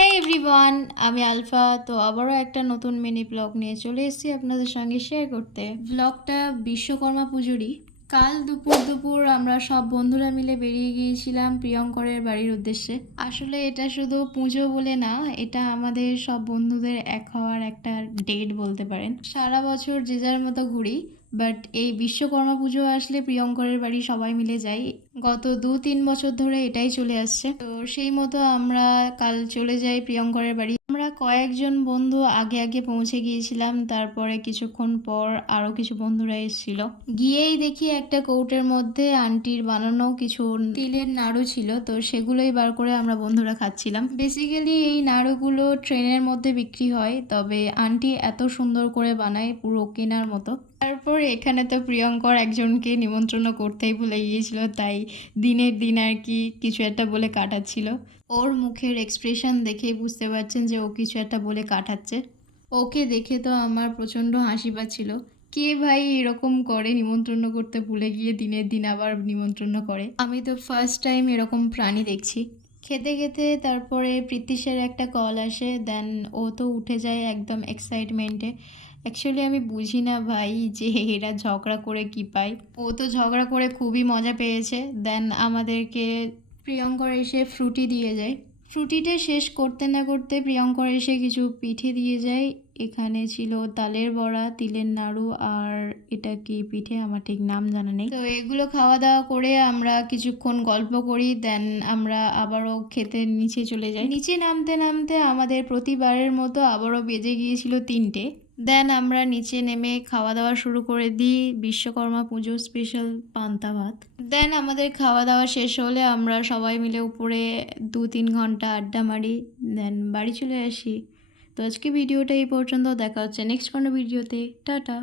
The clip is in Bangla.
হে এভরিওয়ান, আমি আলফা। তো আবারও একটা নতুন মিনি ব্লগ নিয়ে চলে এসেছি আপনাদের সঙ্গে শেয়ার করতে। ব্লগটা বিশ্বকর্মা পুজোরই। কাল দুপুর দুপুর আমরা সব বন্ধুরা মিলে বেরিয়ে গিয়েছিলাম প্রিয়ঙ্করের বাড়ির উদ্দেশ্যে। আসলে এটা শুধু পুজো বলে না, এটা আমাদের সব বন্ধুদের এক হওয়ার একটা ডেট বলতে পারেন। সারা বছর যে যার মতো ঘুরি, বাট এই বিশ্বকর্মা পুজো আসলে প্রিয়ঙ্করের বাড়ি সবাই মিলে যাই। গত 2-3 বছর ধরে এটাই চলে আসছে। তো সেই মতো আমরা কাল চলে যাই প্রিয়ঙ্করের বাড়ি। আমরা কয়েকজন বন্ধু আগে আগে পৌঁছে গিয়েছিলাম, তারপরে কিছুক্ষণ পর আরও কিছু বন্ধুরা এসেছিল। গিয়েই দেখি একটা কৌটের মধ্যে আন্টির বানানো কিছু তিলের নাড়ু ছিল, তো সেগুলোই বার করে আমরা বন্ধুরা খাচ্ছিলাম। বেসিক্যালি এই নাড়ুগুলো ট্রেনের মধ্যে বিক্রি হয়, তবে আন্টি এত সুন্দর করে বানায় পুরো কেনার মতো। তারপর এখানে তো প্রিয়ঙ্কর একজনকে নিমন্ত্রণ করতেই ভুলে গিয়েছিল, তাই দিনের দিন আর কি কিছু একটা বলে কাটাচ্ছিল। ওর মুখের এক্সপ্রেশন দেখেই বুঝতে পারছেন যে ও কিছু একটা বলে কাটাচ্ছে। ওকে দেখে তো আমার প্রচণ্ড হাসি পাচ্ছিল। কে ভাই এরকম করে, নিমন্ত্রণ করতে ভুলে গিয়ে দিনের দিন আবার নিমন্ত্রণ করে? আমি তো ফার্স্ট টাইম এরকম প্রাণী দেখছি। খেতে খেতে তারপরে প্রীতিশের একটা কল আসে, দেন ও তো উঠে যায় একদম এক্সাইটমেন্টে। অ্যাকচুয়ালি আমি বুঝি না ভাই যে এরা ঝগড়া করে কি পায়। ও তো ঝগড়া করে খুবই মজা পেয়েছে। দেন আমাদেরকে প্রিয়ঙ্কর এসে ফ্রুটি দিয়ে যায়। ফ্রুটিটা শেষ করতে না করতে প্রিয়ঙ্কর এসে কিছু পিঠে দিয়ে যায়। এখানে ছিল তালের বড়া, তিলের নাড়ু, আর এটা কি পিঠে আমার ঠিক নাম জানা নেই। তো এগুলো খাওয়া দাওয়া করে আমরা কিছুক্ষণ গল্প করি, দেন আমরা আবারও খেতে নিচে চলে যাই। নিচে নামতে নামতে আমাদের প্রতিবারের মতো আবারও বেজে গিয়েছিল 3টে। দেন আমরা নিচে নেমে খাওয়া দাওয়া শুরু করে দিই বিশ্বকর্মা পুজো স্পেশাল পান্তা ভাত। দেন আমাদের খাওয়া দাওয়া শেষ হলে আমরা সবাই মিলে উপরে 2-3 ঘন্টা আড্ডা মারি, দেন বাড়ি চলে আসি। তো আজকে ভিডিওটা এই পর্যন্ত, দেখা হচ্ছে নেক্সট কোনো ভিডিওতে। টাটা।